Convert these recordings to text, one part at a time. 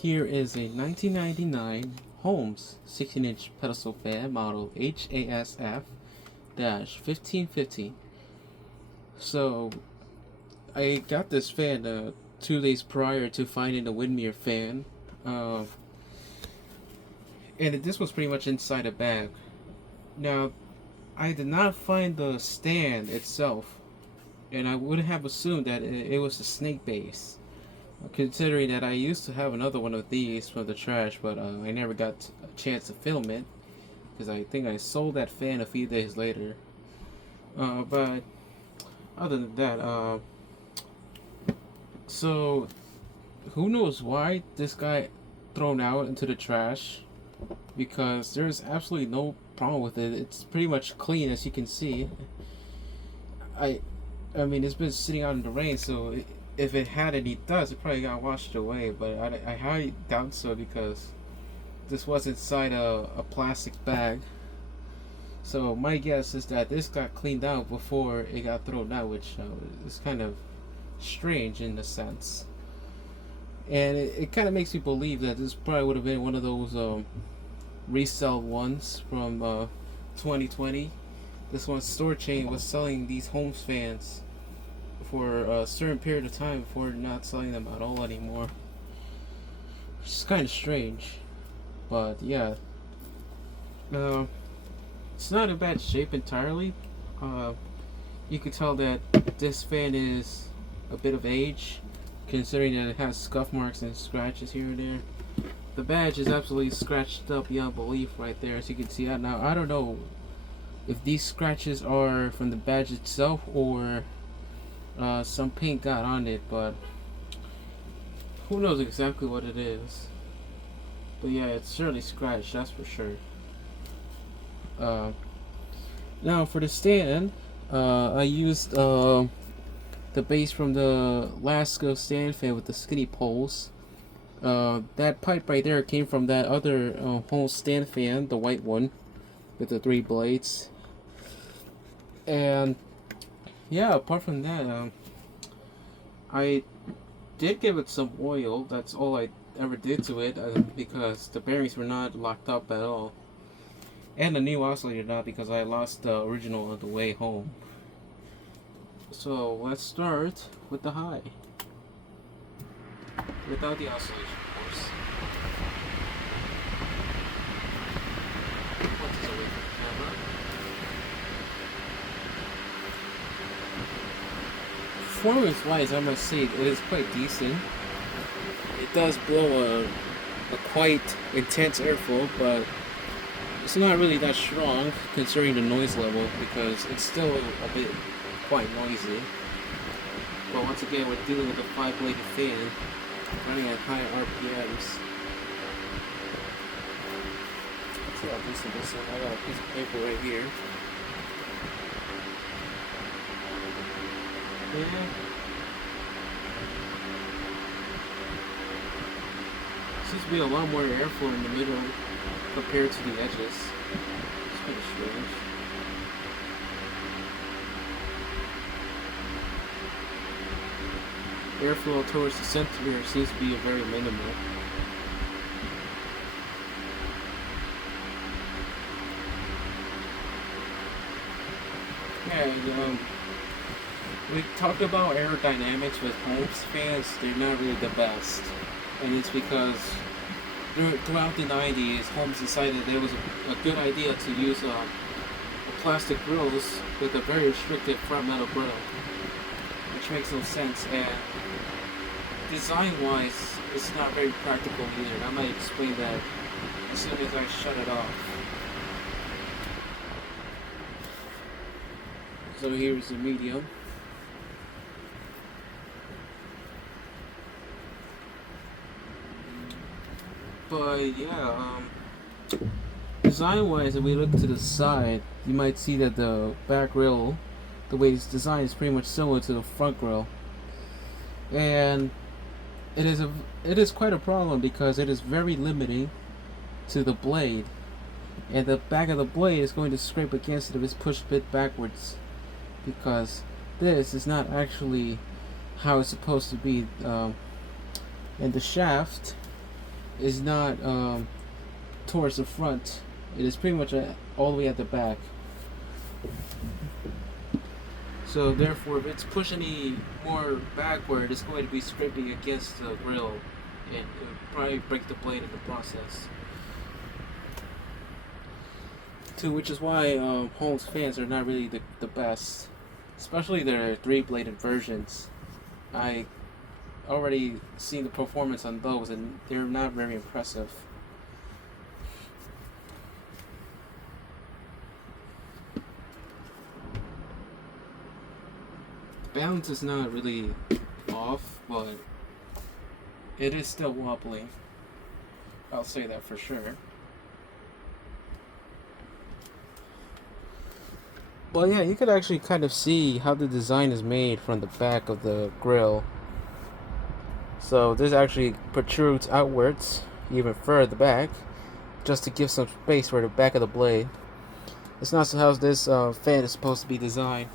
Here is a 1999 Holmes 16-inch pedestal fan model HASF-1515. So I got this fan 2 days prior to finding the Windmere fan, uh, and this was pretty much inside a bag. Now I did not find the stand itself, and I would have assumed that it was a snake base, considering that I used to have another one of these from the trash, but I never got a chance to film it because I think I sold that fan a few days later. But other than that, so who knows why this guy thrown out into the trash, because there's absolutely no problem with it. It's pretty much clean, as you can see. I I mean, it's been sitting out in the rain, so if it had any dust, it probably got washed away. But I highly doubt so, because this was inside a plastic bag. So my guess is that this got cleaned out before it got thrown out, which is kind of strange in a sense. And it kind of makes me believe that this probably would have been one of those resell ones from 2020. This one store chain was selling these Holmes fans for a certain period of time before not selling them at all anymore. Which is kind of strange. But yeah. It's not in bad shape entirely. You can tell that this fan is a bit of age, considering that it has scuff marks and scratches here and there. The badge is absolutely scratched up beyond belief right there, as you can see. Now, I don't know if these scratches are from the badge itself or some paint got on it, but who knows exactly what it is. But yeah, it's certainly scratched, that's for sure. Now for the stand, I used the base from the Laska stand fan with the skinny poles. That pipe right there came from that other whole stand fan, the white one with the 3 blades. And yeah, apart from that, I did give it some oil. That's all I ever did to it, because the bearings were not locked up at all. And the new oscillator not, because I lost the original on the way home. So let's start with the high. Without the oscillation, of course. Put this away from the camera. Performance wise, I must say it is quite decent. It does blow a quite intense airflow, but it's not really that strong considering the noise level, because it's still a bit quite noisy. But once again, we're dealing with a 5-bladed fan running at high RPMs. Let's see how decent this is. I got a piece of paper right here. Yeah. Seems to be a lot more airflow in the middle compared to the edges. It's kind of strange. Airflow towards the center seems to be very minimal. Yeah, we talked about aerodynamics with Holmes fans. They're not really the best, and it's because throughout the 90s, Holmes decided that it was a good idea to use plastic grills with a very restricted front metal grill, which makes no sense, and design-wise, it's not very practical either. And I might explain that as soon as I shut it off. So here's the medium. But yeah, design-wise, if we look to the side, you might see that the back rail, the way it's designed, is pretty much similar to the front grill, and it is quite a problem because it is very limiting to the blade, and the back of the blade is going to scrape against it if it's pushed a bit backwards, because this is not actually how it's supposed to be. And the shaft is not towards the front. It is pretty much all the way at the back. So therefore, if it's pushed any more backward, it's going to be scraping against the grill, and it would probably break the blade in the process. Too, which is why Holmes fans are not really the best, especially their three-bladed versions. I already seen the performance on those, and they're not very impressive. Balance is not really off, but it is still wobbly. I'll say that for sure. But yeah, you could actually kind of see how the design is made from the back of the grill. So this actually protrudes outwards even further back, just to give some space for the back of the blade. It's not how this fan is supposed to be designed.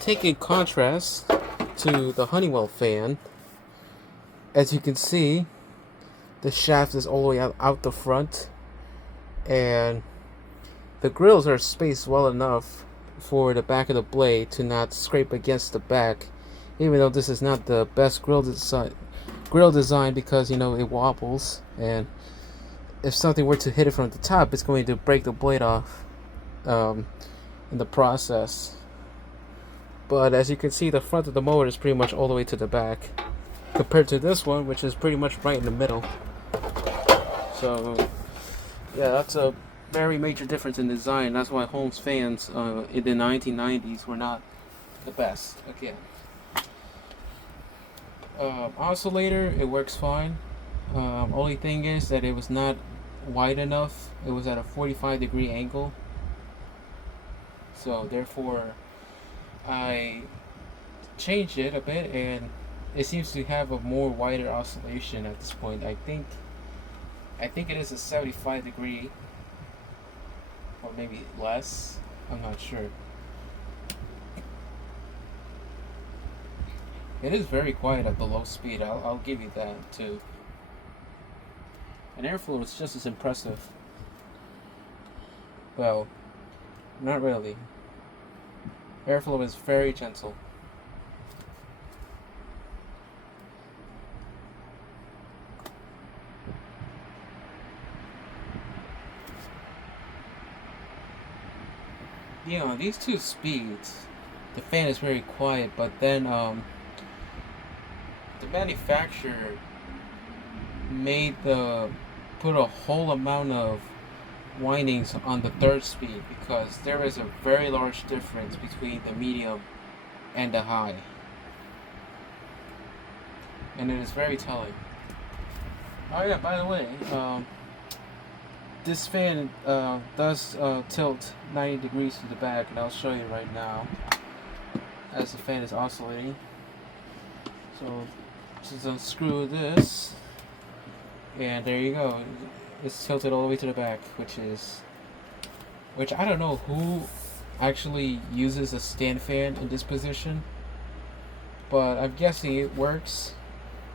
Taking contrast to the Honeywell fan, as you can see, the shaft is all the way out the front, and the grills are spaced well enough for the back of the blade to not scrape against the back, even though this is not the best grill design because, you know, it wobbles, and if something were to hit it from the top, it's going to break the blade off in the process. But as you can see, the front of the motor is pretty much all the way to the back, compared to this one, which is pretty much right in the middle. So yeah, that's a very major difference in design. That's why Holmes fans in the 1990s were not the best. Again, oscillator, it works fine. Only thing is that it was not wide enough. It was at a 45-degree angle. So therefore, I changed it a bit, and it seems to have a more wider oscillation at this point. I think it is a 75-degree, or maybe less. I'm not sure. It is very quiet at the low speed. I'll give you that too. And airflow is just as impressive. Well, not really. Airflow is very gentle. You know, these two speeds, the fan is very quiet, but then the manufacturer put a whole amount of windings on the third speed, because there is a very large difference between the medium and the high, and it is very telling. Oh yeah, by the way, this fan does tilt 90 degrees to the back, and I'll show you right now as the fan is oscillating. So just unscrew this, and there you go. It's tilted all the way to the back, which I don't know who actually uses a stand fan in this position, but I'm guessing it works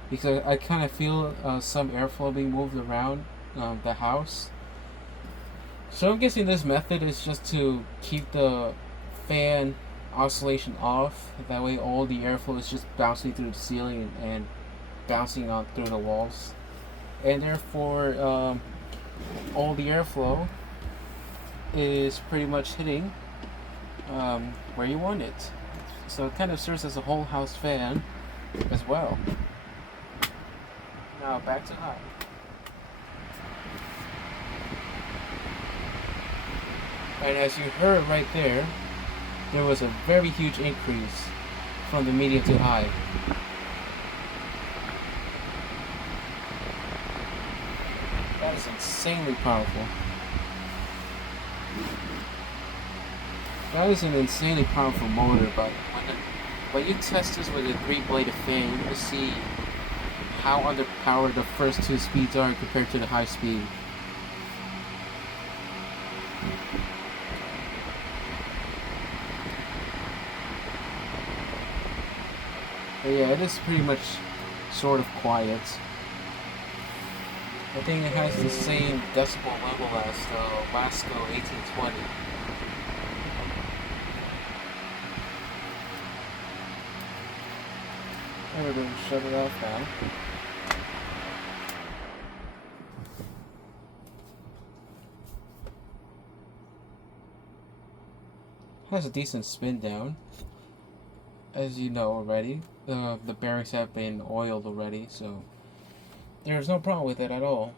because I kind of feel some airflow being moved around the house. So I'm guessing this method is just to keep the fan oscillation off. That way all the airflow is just bouncing through the ceiling and bouncing out through the walls. And therefore, all the airflow is pretty much hitting where you want it. So it kind of serves as a whole house fan as well. Now back to high. And as you heard right there, there was a very huge increase from the medium to high. That is insanely powerful. That is an insanely powerful motor, but when you test this with a 3-bladed fan, you're going to see how underpowered the first two speeds are compared to the high speed. But yeah, it is pretty much sort of quiet. I think it has the same decibel level as the Lasco 1820. We're going to shut it off now. Has a decent spin down, as you know already. The bearings have been oiled already, so there's no problem with it at all.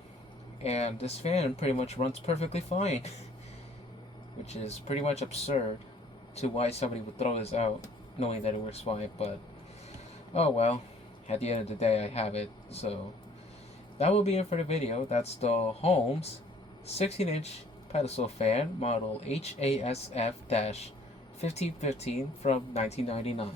And this fan pretty much runs perfectly fine, which is pretty much absurd to why somebody would throw this out knowing that it works fine. But oh well, at the end of the day I have it. So that will be it for the video. That's the Holmes 16-inch pedestal fan model HASF-1515 from 1999.